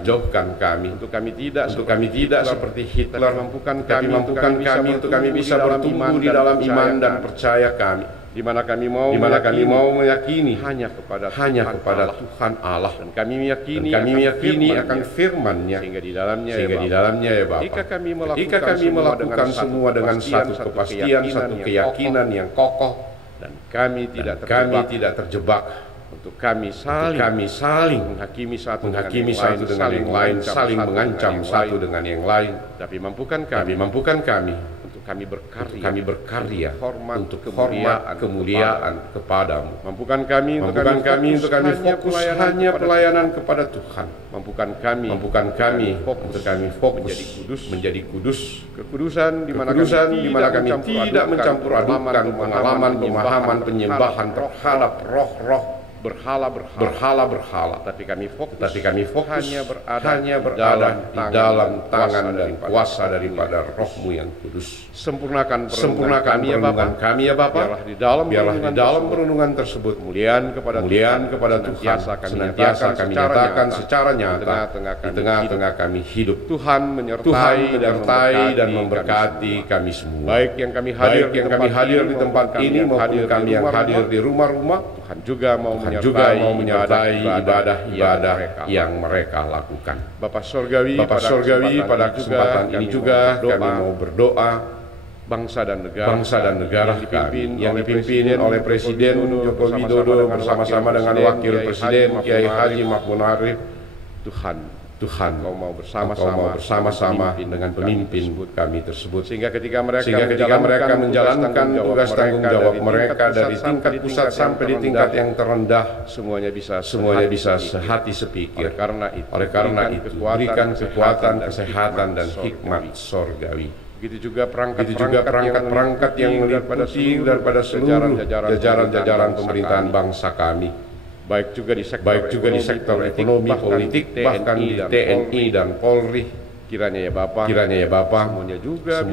jauhkan kami untuk kami tidak seperti Hitler, mampukan kami untuk kami bisa bertumbuh di dalam iman dan percaya kami, di mana kami mau meyakini hanya kepada Tuhan Allah, dan kami meyakini akan firman-Nya, sehingga di dalamnya ya Bapa, jika kami melakukan semua dengan satu kepastian, satu keyakinan yang kokoh, dan kami tidak terjebak untuk kami saling menghakimi satu dengan yang lain, saling mengancam satu dengan yang lain. Tapi mampukan kami untuk kami berkarya untuk kemuliaan kepadamu. Mampukan kami untuk kami fokus hanya pelayanan kepada Tuhan. Mampukan kami untuk kami fokus menjadi kudus. Kekudusan di mana kami tidak mencampur adukan pengalaman, pemahaman, penyembahan terhadap roh-roh berhala, tapi kami fokus hanya berada di dalam tangan dan kuasa daripada Roh-Mu yang kudus. Sempurnakan perlindungan kami ya Bapa, biarlah di dalam perlindungan tersebut kemuliaan kepada Tuhan senantiasa kami nyatakan secara nyata di tengah-tengah kami hidup. Tuhan menyertai dan memberkati kami semua, baik yang kami hadir di tempat ini maupun kami yang hadir di rumah-rumah. Tuhan juga mau menyertai ibadah yang mereka lakukan. Bapa Sorgawi, pada kesempatan ini juga kami mau berdoa bangsa dan negara yang dipimpin oleh Presiden Joko Widodo bersama-sama dengan Wakil Presiden Kiai Haji Mahmud Arif. Tuhan, Kau mau bersama-sama dengan pemimpin kami tersebut, sehingga ketika mereka menjalankan tugas tanggung jawab mereka dari tingkat pusat sampai di tingkat yang terendah, semuanya bisa sehati sepikir. Oleh karena itu, berikan kekuatan, kesehatan dan hikmat sorgawi. Begitu juga perangkat-perangkat yang meliputi daripada seluruh jajaran pemerintahan bangsa kami, baik juga di sektor ekonomi, politik, bahkan di TNI dan Polri. Kiranya ya Bapa, semuanya juga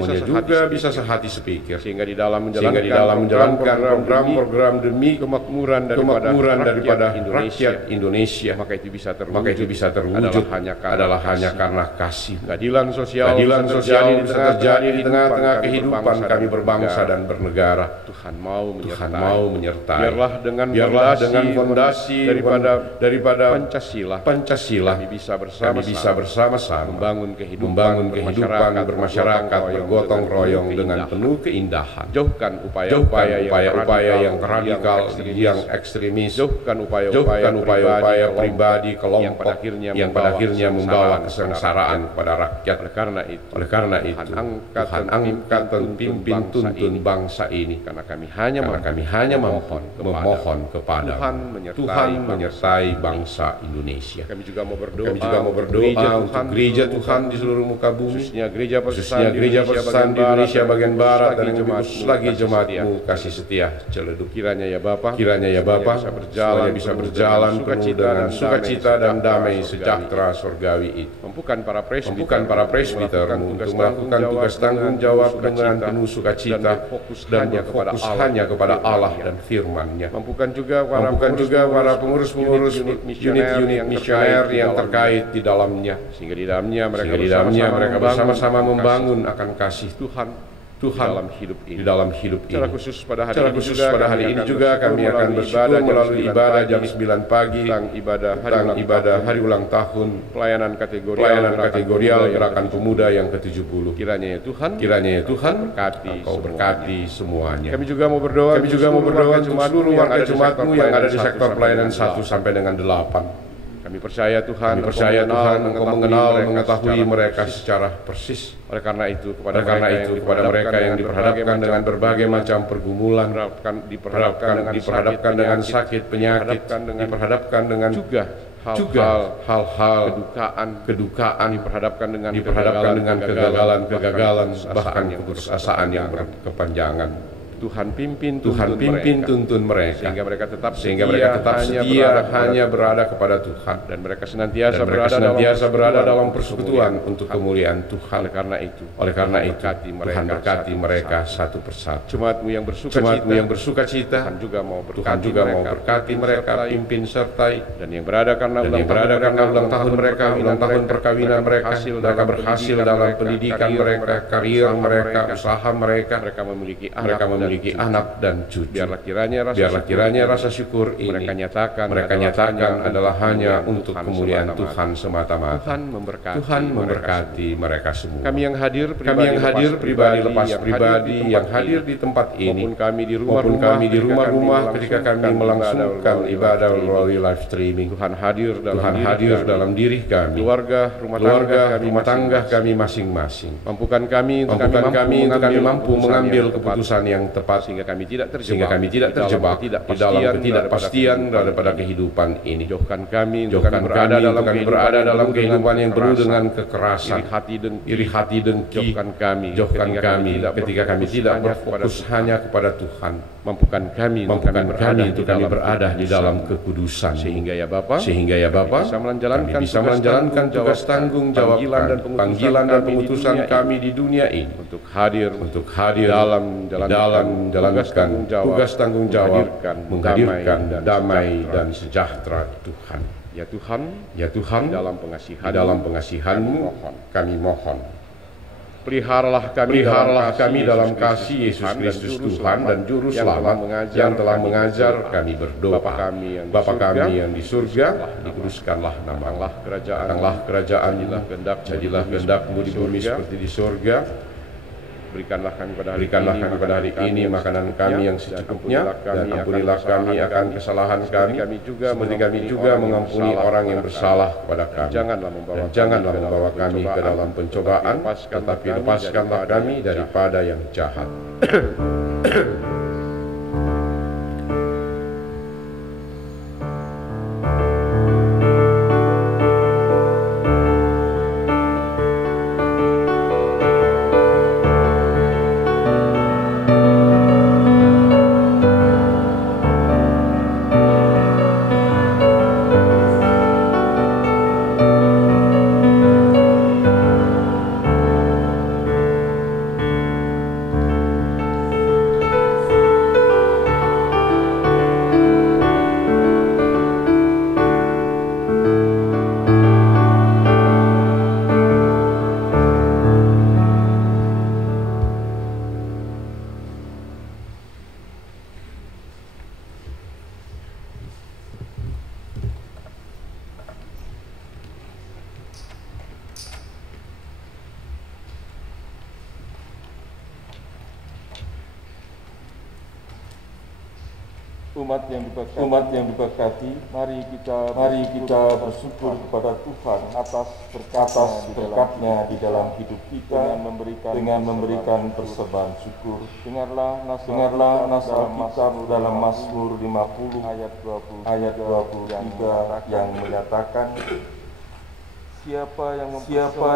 bisa sehati sepikir, sehingga di dalam menjalankan program demi kemakmuran daripada rakyat Indonesia, maka itu bisa terwujud adalah hanya karena kasih. Keadilan sosial bisa terjadi di tengah-tengah kehidupan kami berbangsa dan bernegara. Tuhan mau menyertai. Biarlah dengan fondasi daripada Pancasila kami bisa bersama-sama membangun kehidupan bermasyarakat bergotong royong dengan penuh keindahan. Jauhkan upaya-upaya yang radikal, yang ekstremis. Jauhkan upaya-upaya pribadi kelompok yang pada akhirnya membawa kesengsaraan kepada rakyat. Oleh karena itu, Tuhan angkat dan pimpin tuntun bangsa ini, karena kami hanya memohon kepada Tuhan menyertai bangsa Indonesia. Kami juga mau berdoa untuk gereja Tuhan di seluruh muka bumi, khususnya Gereja Protestan di Indonesia bagian Barat dan yang lebih khusus lagi jemaat-Mu kasih setia Ciledug. Kiranya ya Bapa, semuanya bisa berjalan penuh dengan sukacita dan damai sejahtera surgawi itu. Mampukan para presbiter untuk melakukan tugas tanggung jawab dengan penuh sukacita dan berfokus hanya kepada Allah dan firman-Nya. Mampukan juga para pengurus-pengurus unit-unit misioner yang terkait di dalamnya, sehingga di dalamnya mereka bersama-sama membangun akan kasih Tuhan di dalam hidup ini. Secara khusus pada hari ini juga kami akan bersyukur melalui ibadah jam 9 pagi tentang ibadah hari ulang tahun pelayanan kategorial Gerakan Pemuda yang ke-70. Kiranya ya Tuhan Engkau berkati semuanya. Kami juga mau berdoa untuk seluruh warga jemaat-Mu yang ada di sektor pelayanan 1 sampai dengan 8. Kami percaya Tuhan Engkau mengenal, mengetahui mereka secara persis. Oleh karena itu kepada mereka yang diperhadapkan dengan berbagai macam pergumulan, diperhadapkan dengan sakit, penyakit, diperhadapkan dengan juga hal-hal kedukaan, diperhadapkan dengan kegagalan, bahkan keputusasaan yang berkepanjangan. Tuhan pimpin, tuntun mereka sehingga mereka tetap setia hanya berada kepada Tuhan, dan mereka senantiasa berada dalam persekutuan untuk kemuliaan Tuhan. Oleh karena itu Tuhan berkati mereka satu persatu. Jemaat-Mu yang bersuka cita, Tuhan juga mau berkati mereka, pimpin sertai, dan yang berada karena ulang tahun mereka, ulang tahun perkawinan mereka berhasil dalam pendidikan mereka, karir mereka, usaha mereka memiliki anak dan cucu. Biarlah kiranya rasa syukur ini mereka nyatakan adalah hanya untuk kemuliaan Tuhan semata-mata. Tuhan memberkati mereka semua. Kami yang hadir pribadi lepas pribadi yang hadir di tempat ini, maupun kami di rumah-rumah ketika kami melangsungkan ibadah melalui live streaming. Tuhan hadir dalam diri kami, keluarga, rumah tangga kami masing-masing. Mampukan kami untuk kami mampu mengambil keputusan yang tepat, sehingga kami tidak terjebak di dalam ketidakpastian daripada kehidupan ini. Jauhkan kami berada dalam kehidupan yang penuh dengan kekerasan, iri hati dengki. Jauhkan kami ketika kami tidak berfokus hanya kepada Tuhan. Mampukan kami untuk kami berada di dalam kekudusan, sehingga ya Bapa bisa menjalankan tugas tanggung jawab panggilan dan pengutusan kami di dunia ini untuk hadir dalam menjalankan tugas tanggung jawab menghadirkan damai dan sejahtera Tuhan. Ya Tuhan, dalam pengasihan-Mu kami mohon. Peliharalah kami dalam kasih Yesus Kristus Tuhan dan Juru Selamat yang telah mengajar kami berdoa. Bapa kami yang di surga, dikuduskanlah namamu, datanglah kerajaan, jadilah kehendak-Mu di bumi seperti di surga. Berikanlah kami pada hari ini makanan kami yang secukupnya, dan ampunilah kami akan kesalahan kami, seperti kami juga mengampuni orang yang bersalah kepada kami. Janganlah membawa kami ke dalam pencobaan, tetapi lepaskanlah kami daripada yang jahat. Umat yang diberkati, mari kita bersyukur kepada Tuhan atas berkat-Nya di dalam hidup kita dengan memberikan persembahan syukur. Dengarlah nasihat kita dalam Mazmur 50 ayat 23 yang menyatakan, Siapa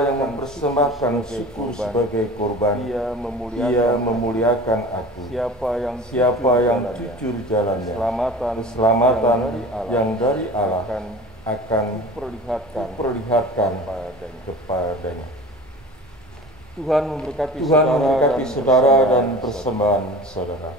yang mempersembahkan syukur sebagai korban, ia memuliakan aku. Siapa yang jujur jalannya, keselamatan yang dari Allah akan perlihatkan kepadanya. Tuhan memberkati saudara dan persembahan saudara.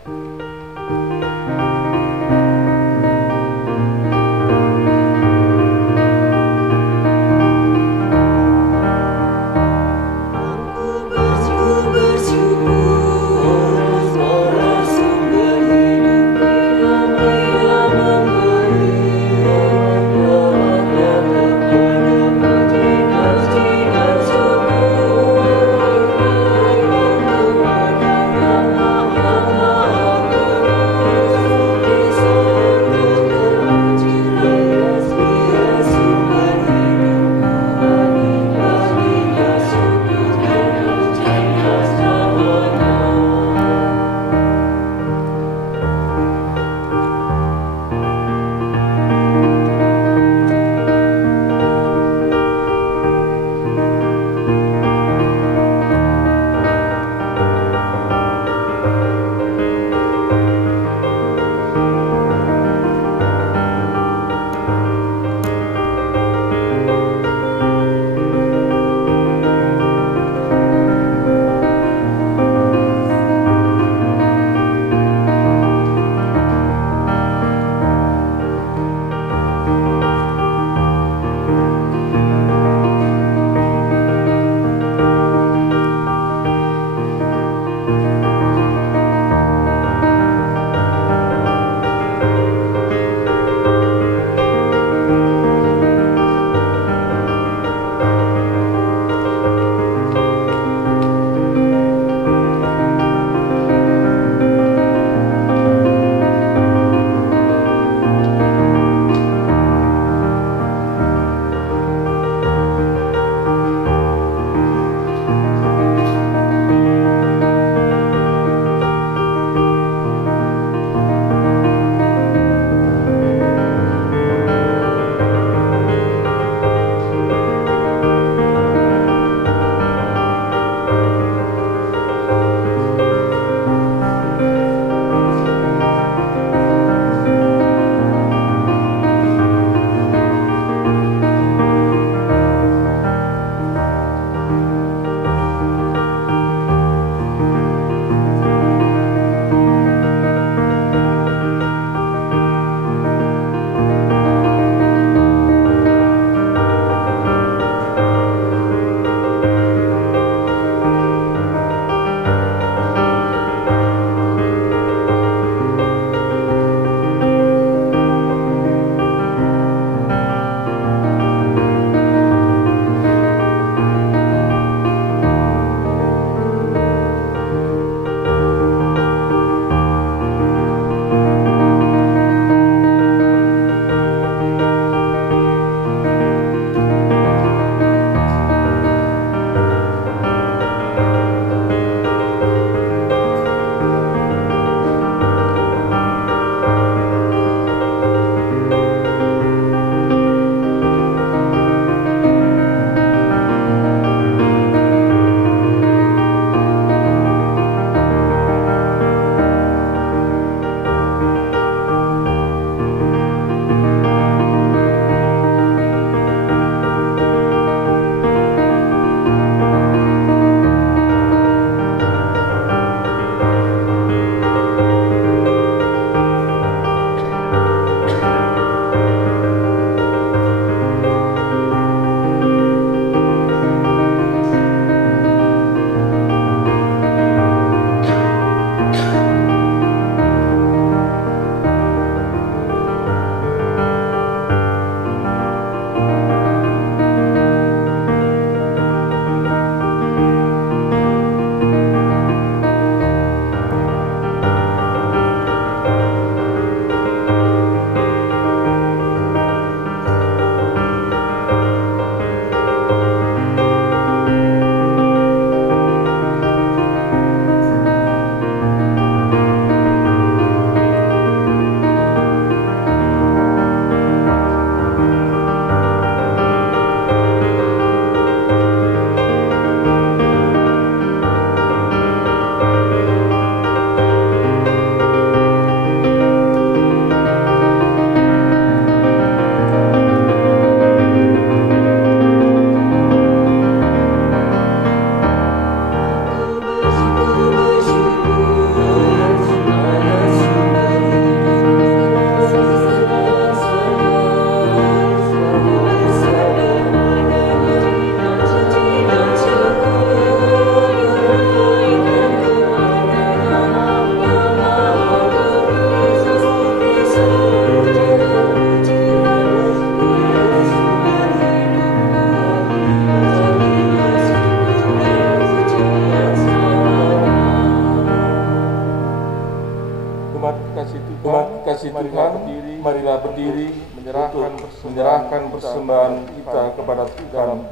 kasih Tuhan, marilah berdiri menyerahkan persembahan kita kepada Tuhan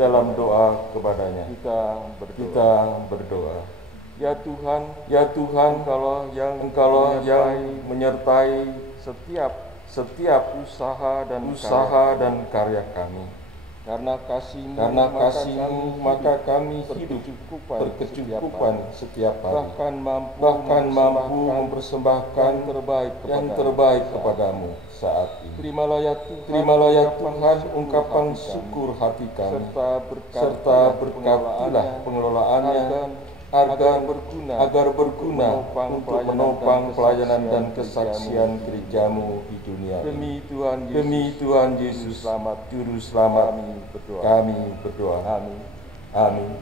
dalam doa kepadanya. Kita berdoa. Ya Tuhan, Engkaulah yang menyertai setiap usaha dan karya kami. Karena kasih-Mu maka kami hidup berkecukupan setiap hari. Bahkan mampu mempersembahkan yang terbaik kepadamu saat ini. Terimalah ya Tuhan ungkapan syukur hati kami, serta berkatilah pengelolaannya agar berguna untuk menopang pelayanan dan kesaksian gereja-Mu di dunia. Demi Tuhan Yesus, Juru Selamat kami berdoa. Amin.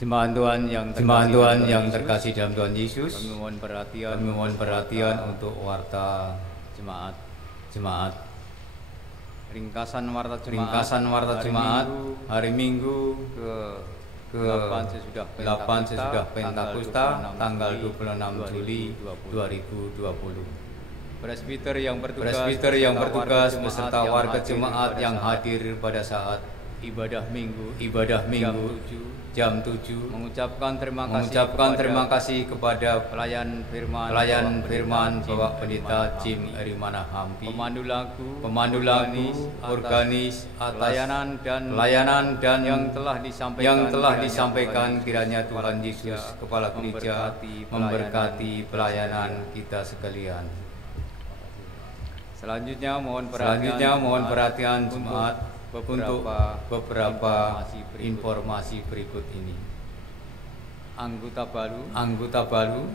Jemaat Tuhan yang terkasih dalam Tuhan Yesus, kami mohon perhatian untuk warta jemaat. Ringkasan warta jemaat hari Minggu ke-8 sesudah Pentakosta tanggal 26 Juli 2020. Presbiter yang bertugas beserta warga jemaat yang hadir pada saat ibadah minggu jam 7 mengucapkan terima kasih kepada pelayan firman Bapak Pendeta Jim Erimana Hampi, pemandu lagu, organis atas layanan dan yang telah disampaikan kiranya Tuhan Yesus Kepala Gereja memberkati pelayanan kita sekalian. Selanjutnya mohon perhatian jemaat untuk beberapa informasi berikut ini. Anggota baru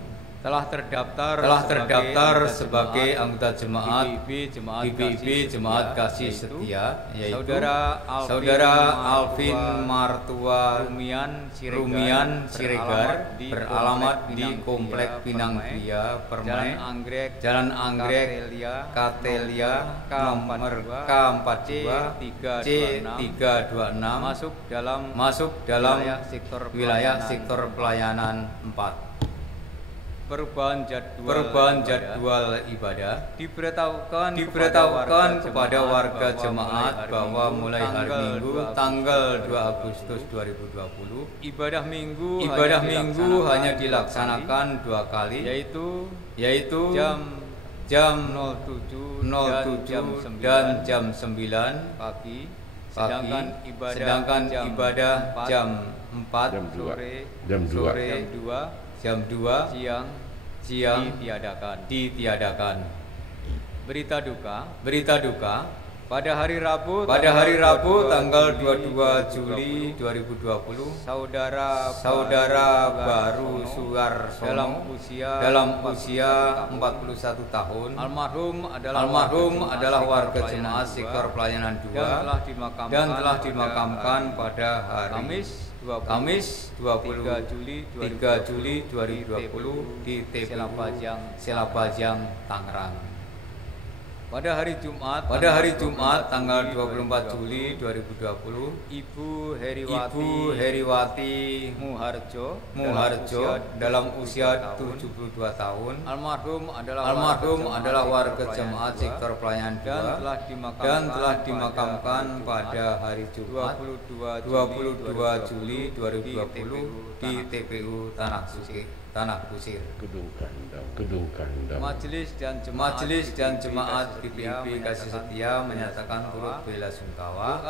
telah terdaftar sebagai anggota jemaat GBIB Jemaat Kasih Setia, yaitu Saudara Alvin Martua Rumian Siregar, beralamat di Komplek Pinang Jaya Permai, Jalan Anggrek Katelia nomor K42 C326 masuk dalam wilayah sektor pelayanan 4. Perubahan jadwal ibadah diberitahukan kepada warga jemaat bahwa mulai hari Minggu tanggal 2 Agustus 2020 ibadah minggu hanya dilaksanakan 2 kali, yaitu jam 07 dan jam 9 pagi, sedangkan ibadah jam 4 sore, jam 2 siang ditiadakan. Berita duka pada hari Rabu tanggal 22 Juli 2020 saudara baru Suarsono dalam usia 41 tahun almarhum adalah warga jemaat sektor pelayanan 2 dan telah dimakamkan pada hari Kamis 23 Juli 2020 di TPU Selapajang, Tangerang. Pada hari Jumat tanggal 24 Juli 2020 Ibu Heriwati Muharjo dalam usia 72 tahun almarhum adalah warga jemaat sektor pelayanan 2 dan telah dimakamkan pada hari Jumat 22 Juli 2020 di TPU Tanah Kusir. Gedung Kandang. Majelis dan jemaat GBIB Kasih Setia menyatakan turut bela sungkawa.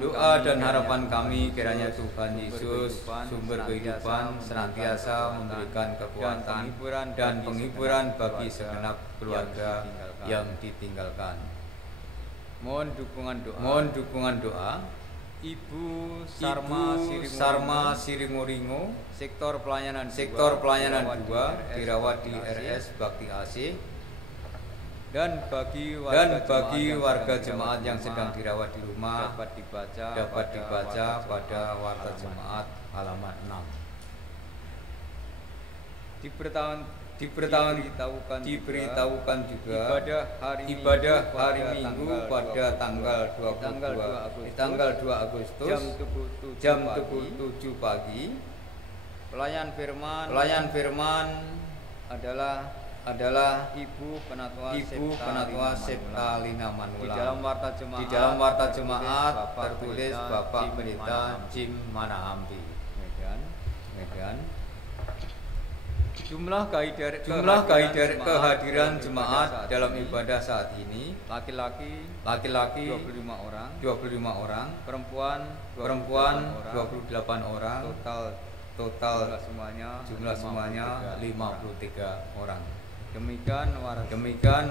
Doa dan harapan kami kiranya Tuhan Yesus sumber kehidupan senantiasa memberikan kekuatan dan penghiburan bagi segenap keluarga yang ditinggalkan. Mohon dukungan doa. Ibu Sarma Siringoringo, sektor pelayanan 2 dirawat di RS Bakti AC, dan bagi warga jemaat yang sedang dirawat di rumah dapat dibaca pada warta jemaat halaman 6. diberitahukan juga ibadah hari Minggu pada tanggal 2 Agustus jam 7 pagi. Pelayan firman adalah Ibu Penatua Septa Lina Manulang. Di dalam warta jemaat tertulis Bapak Pendeta Jim Manahampi. Medan. Jumlah kehadiran jemaat dalam ibadah saat ini laki-laki 25 orang, perempuan 28 orang, total jumlah semuanya 53 orang. Demikian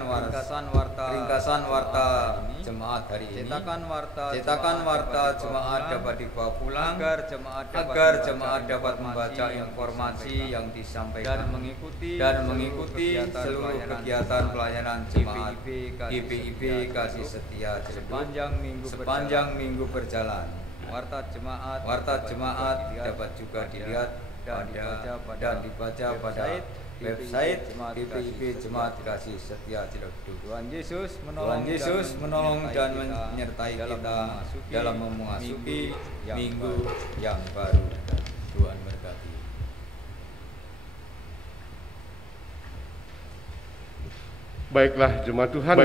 ringkasan warta jemaat hari ini. Cetakan warta jemaat dapat dibawa pulang agar jemaat dapat membaca informasi yang disampaikan dan mengikuti seluruh kegiatan pelayanan jemaat GPIB Kasih Setia Ciledug sepanjang minggu berjalan. Warta jemaat dapat juga dilihat dan dibaca pada website GPIB Jemaat Kasih Setia Ciledug. Tuhan Yesus menolong dan menyertai kita dalam memasuki minggu yang baru. Tuhan berkati. Baiklah jemaat Tuhan,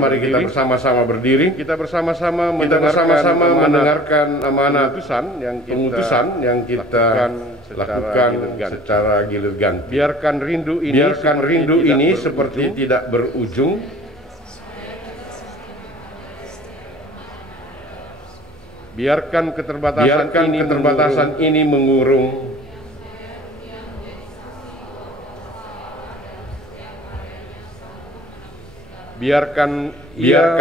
mari kita bersama-sama berdiri. Kita bersama-sama mendengarkan amanat pengutusan yang kita lakukan secara gilir ganti. Biarkan rindu ini seperti tidak berujung. Biarkan keterbatasan ini mengurung. Biarkan ia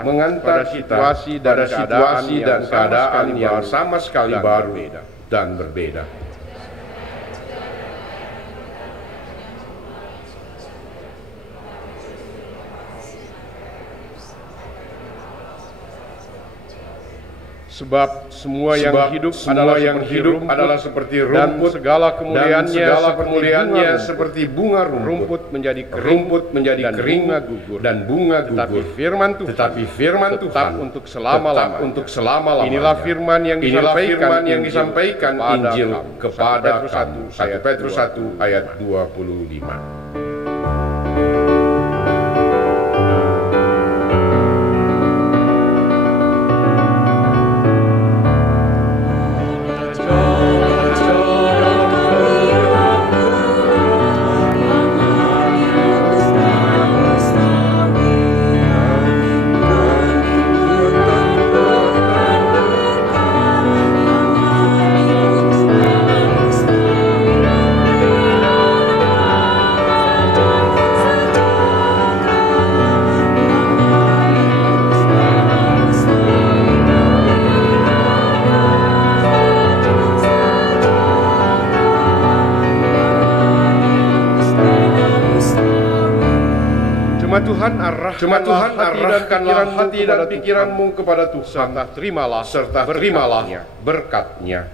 mengantar situasi dan keadaan yang sama sekali baru dan berbeda. Sebab semua yang hidup adalah seperti rumput, segala kemuliaannya seperti bunga rumput menjadi kering dan bunga gugur. Tetapi firman Tuhan tetap untuk selama-lamanya. Inilah firman yang disampaikan Injil kepada kamu. 1 Petrus 1 ayat 25. Tuhan arahkanlah hati dan pikiranmu kepada Tuhan, serta terimalah berkat-Nya.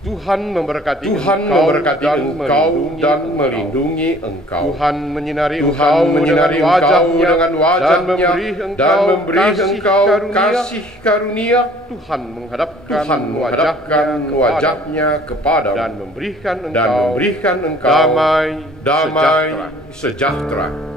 Tuhan memberkati engkau dan melindungi engkau. Tuhan menyinari engkau dengan wajah-Nya dan memberi engkau kasih karunia. Tuhan menghadapkan wajah-Nya kepadamu dan memberikan engkau damai sejahtera.